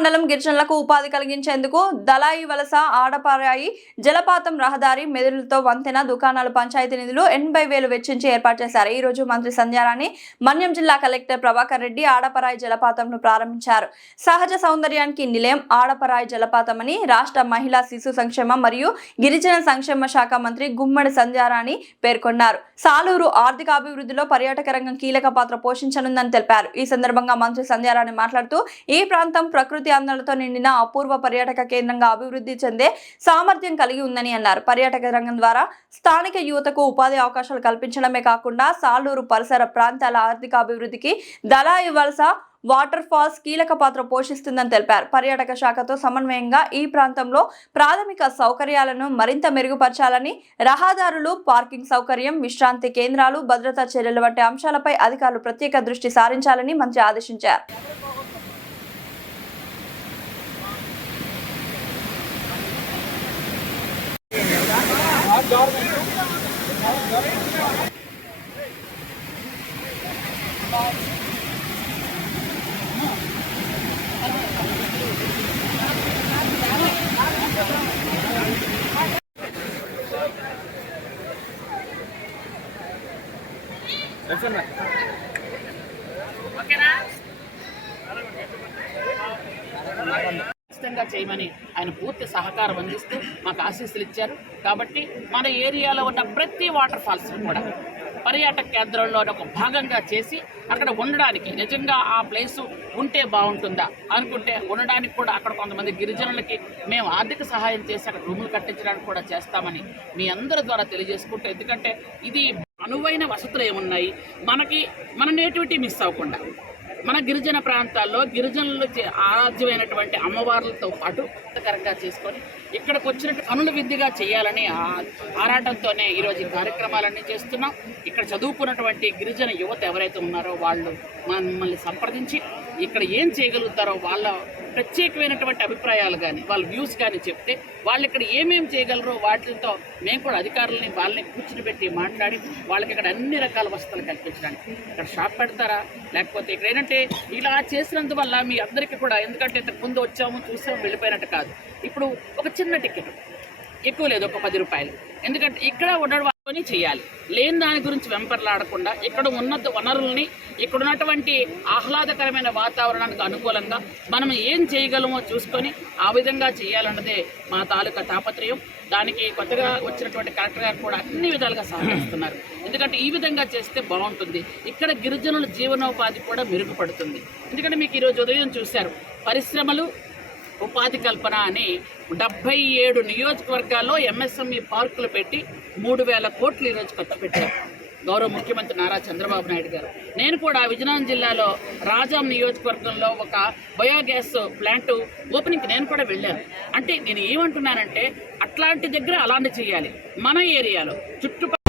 మండలం గిరిజనులకు ఉపాధి కలిగించేందుకు దళాయి వలస ఆడపరాయి జలపాతం రహదారి మెదులుతో వంతెన దుకాణాలు పంచాయతీ నిధులు 80,000 వెచ్చించి ఏర్పాటు చేశారు. ఈ రోజు మంత్రి సంధ్యారాణి మన్యం జిల్లా కలెక్టర్ ప్రభాకర్ రెడ్డి ఆడపరాయి జలపాతంను ప్రారంభించారు. సహజ సౌందర్యానికి నిలయం ఆడపరాయి జలపాతమని రాష్ట్ర మహిళా శిశు సంక్షేమ మరియు గిరిజన సంక్షేమ శాఖ మంత్రి గుమ్మడి సంధ్యారాణి పేర్కొన్నారు. సాలూరు ఆర్థికాభివృద్ధిలో పర్యాటక రంగం కీలక పాత్ర పోషించనుందని తెలిపారు. ఈ సందర్భంగా మంత్రి సంధ్యారాణి మాట్లాడుతూ ఈ ప్రాంతం ప్రకృతి అందాలతో నిండిన అపూర్వ పర్యాటక కేంద్రంగా అభివృద్ధి చెందే సామర్థ్యం కలిగి ఉందని అన్నారు. పర్యాటక రంగం ద్వారా స్థానిక యువతకు ఉపాధి అవకాశాలు కల్పించడమే కాకుండా సాలూరు పరిసర ప్రాంతాల ఆర్థిక అభివృద్ధికి దళాయి వలస వాటర్ ఫాల్స్ కీలక పాత్ర పోషిస్తుందని తెలిపారు. పర్యాటక శాఖతో సమన్వయంగా ఈ ప్రాంతంలో ప్రాథమిక సౌకర్యాలను మరింత మెరుగుపరచాలని, రహదారులు, పార్కింగ్ సౌకర్యం, విశ్రాంతి కేంద్రాలు, భద్రతా చర్యలు వంటి అంశాలపై అధికారులు ప్రత్యేక దృష్టి సారించాలని మంత్రి ఆదేశించారు. ఖచ్చితంగా చేయమని ఆయన పూర్తి సహకారం అందిస్తూ మాకు ఆశీస్సులు ఇచ్చారు. కాబట్టి మన ఏరియాలో ఉన్న ప్రతి వాటర్ ఫాల్స్ కూడా పర్యాటక కేంద్రంలో ఒక భాగంగా చేసి అక్కడ ఉండడానికి నిజంగా ఆ ప్లేసు ఉంటే బాగుంటుందా అనుకుంటే ఉండడానికి కూడా అక్కడ కొంతమంది గిరిజనులకి మేము ఆర్థిక సహాయం చేసి అక్కడ రూములు కట్టించడానికి కూడా చేస్తామని మీ అందరి ద్వారా తెలియజేసుకుంటే, ఎందుకంటే ఇది అనువైన వసతులు ఏమున్నాయి, మన నేటివిటీ మిస్ అవ్వకుండా మన గిరిజన ప్రాంతాల్లో గిరిజనులు ఆరాధ్యమైనటువంటి అమ్మవార్లతో పాటు కరంగా చేసుకొని ఇక్కడికి వచ్చినట్టు కనుల విద్యగా చేయాలని ఆరాటంతోనే ఈరోజు ఈ కార్యక్రమాలన్నీ చేస్తున్నాం. ఇక్కడ చదువుకున్నటువంటి గిరిజన యువత ఎవరైతే ఉన్నారో వాళ్ళు మమ్మల్ని సంప్రదించి ఇక్కడ ఏం చేయగలుగుతారో వాళ్ళ ప్రత్యేకమైనటువంటి అభిప్రాయాలు కానీ వాళ్ళ వ్యూస్ కానీ చెప్తే వాళ్ళు ఇక్కడ ఏమేమి చేయగలరో వాటితో మేము కూడా అధికారులని వాళ్ళని కూర్చుని పెట్టి మాట్లాడి వాళ్ళకి ఇక్కడ అన్ని రకాల వసతులు కల్పించడానికి ఇక్కడ షాప్ పెడతారా, లేకపోతే ఇక్కడ ఏంటంటే ఇలా చేసినందువల్ల మీ అందరికీ కూడా, ఎందుకంటే ఇంతకు ముందు వచ్చాము చూసాము వెళ్ళిపోయినట్టు కాదు, ఇప్పుడు ఒక చిన్న టికెట్ ఎక్కువ లేదు, ఒక 10 రూపాయలు, ఎందుకంటే ఇక్కడ ఉండడం చేయాలి. లేని దాని గురించి వెంపర్లాడకుండా ఇక్కడ ఉన్న వనరుల్ని ఇక్కడ ఉన్నటువంటి ఆహ్లాదకరమైన వాతావరణానికి అనుకూలంగా మనం ఏం చేయగలమో చూసుకొని ఆ విధంగా చేయాలన్నదే మా తాలూకా తాపత్రయం. దానికి కొత్తగా వచ్చినటువంటి కలెక్టర్ గారు కూడా అన్ని విధాలుగా సహకరిస్తున్నారు. ఎందుకంటే ఈ విధంగా చేస్తే బాగుంటుంది, ఇక్కడ గిరిజనుల జీవనోపాధి కూడా మెరుగుపడుతుంది. ఎందుకంటే మీకు ఈరోజు ఉదయం చూశారు, పరిశ్రమలు ఉపాధి కల్పన అని 77 నియోజకవర్గాల్లో ఎంఎస్ఎంఈ పార్కులు పెట్టి 3,000 కోట్లు ఈరోజు ఖర్చు పెట్టారు గౌరవ ముఖ్యమంత్రి నారా చంద్రబాబు నాయుడు గారు. నేను కూడా విజయనగరం జిల్లాలో రాజాం నియోజకవర్గంలో ఒక బయోగ్యాస్ ప్లాంట్ ఓపెనింగ్కి నేను కూడా వెళ్ళాను. అంటే నేను ఏమంటున్నానంటే అట్లాంటి దగ్గర అలాంటి చేయాలి. మన ఏరియాలో చుట్టుపక్కల